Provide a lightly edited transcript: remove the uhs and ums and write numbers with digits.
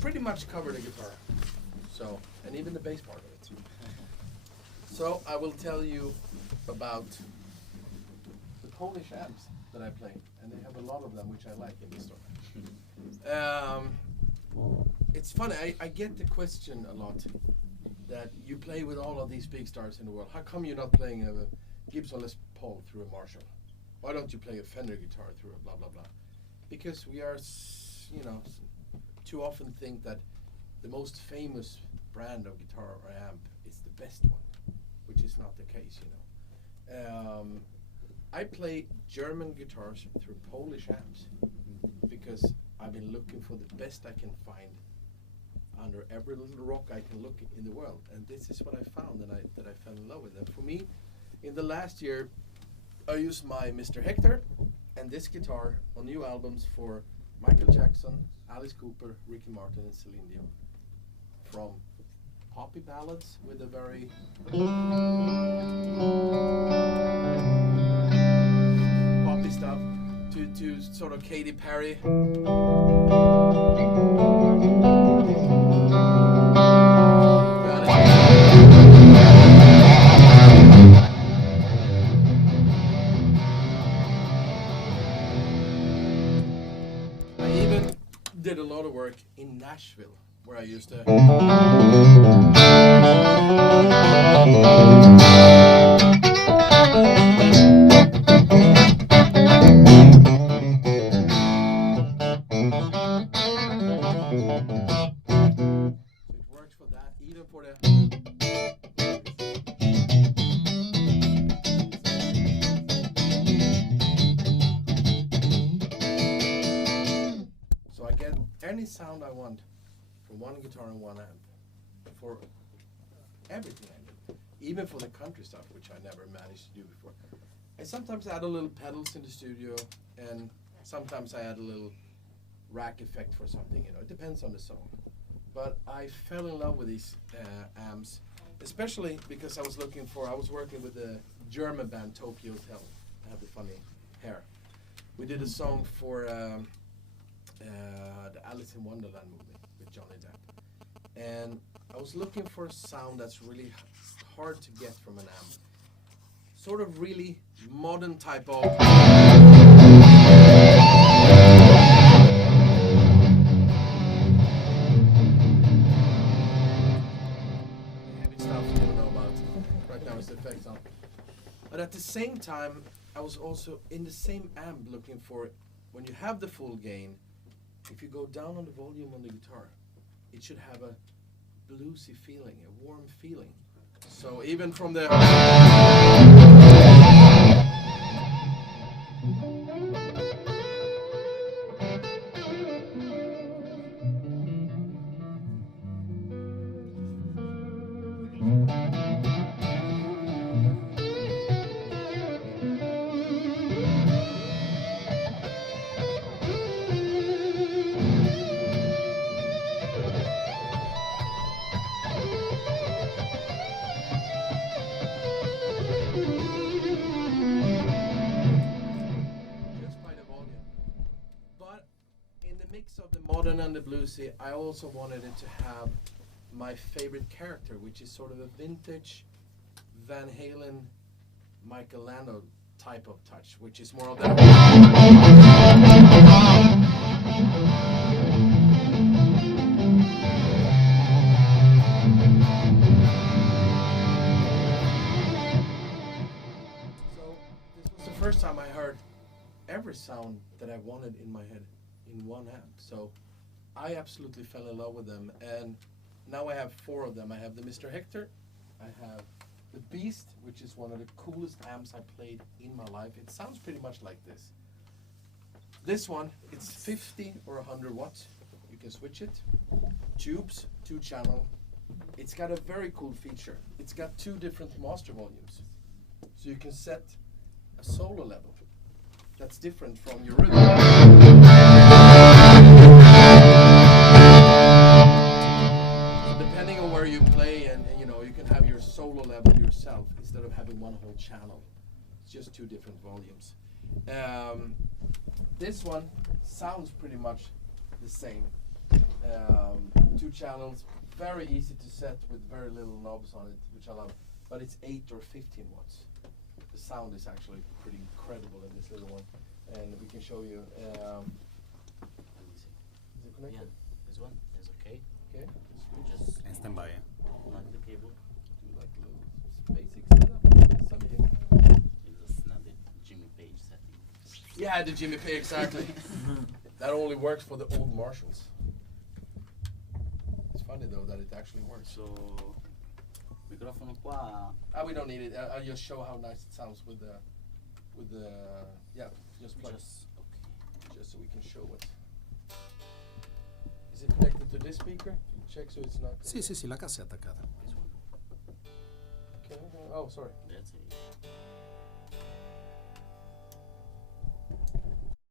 pretty much cover the guitar. So, and even the bass part of it. So I will tell you about the Polish amps that I play, and they have a lot of them which I like in the store. It's funny, I get the question a lot that you play with all of these big stars in the world. How come you're not playing a Gibson Les Paul through a Marshall? Why don't you play a Fender guitar through a blah blah blah? Because we are, you know, too often think that the most famous brand of guitar or amp is the best one, which is not the case, you know. I play German guitars through Polish amps because I've been looking for the best I can find under every little rock I can look in the world, and this is what I found, and that I fell in love with. And for me, in the last year, I used my Mr. Hector and this guitar on new albums for Michael Jackson, Alice Cooper, Ricky Martin, and Celine Dion. From poppy ballads with a very poppy stuff to sort of Katy Perry. I even did a lot of work in Nashville, where I used to. It works for that, even for the. So I get any sound I want from one guitar and one amp for everything I do, even for the country stuff, which I never managed to do before. I sometimes add a little pedals in the studio, and sometimes I add a little rack effect for something, you know, it depends on the song. But I fell in love with these amps, especially because I was working with the German band Tokyo Hotel. I have the funny hair. We did a song for the Alice in Wonderland movie with Johnny Depp. And I was looking for a sound that's really hard to get from an amp. Sort of really modern type of heavy stuff you don't know about. Right now it's the effects on. But at the same time, I was also in the same amp looking for, when you have the full gain, if you go down on the volume on the guitar, it should have a bluesy feeling, a warm feeling. So even from the of the modern and the bluesy, I also wanted it to have my favorite character, which is sort of a vintage Van Halen, Michael Lando type of touch, which is more of that. So this was the first time I heard every sound that I wanted in my head in one amp. So I absolutely fell in love with them, and now I have 4 of them. I have the Mr. Hector, I have the Beast, which is one of the coolest amps I played in my life. It sounds pretty much like this. This one, it's 50 or 100 watts. You can switch it. Tubes, 2-channel. It's got a very cool feature. It's got 2 different master volumes. So you can set a solo level that's different from your rhythm. Depending on where you play, and you know, you can have your solo level yourself instead of having one whole channel. It's just 2 different volumes. This one sounds pretty much the same. 2 channels, very easy to set with very little knobs on it, which I love. But it's 8 or 15 watts. The sound is actually pretty incredible in this little one, and we can show you. Is it connected? Yeah, this one is okay. Okay, Just And stand by, plug the cable. do like a little basic setup, something. It's not the Jimmy Page setting. Yeah, the Jimmy Page, exactly. That only works for the old Marshalls. It's funny though that it actually works. So, microfono qua. We don't need it. I'll just show how nice it sounds with the, yeah, just plug. Just so we can show it. Is it connected to this speaker? You check so it's not. Sì, sì, sì, la cassa è attaccata. This one. Okay. Oh, sorry. That's it.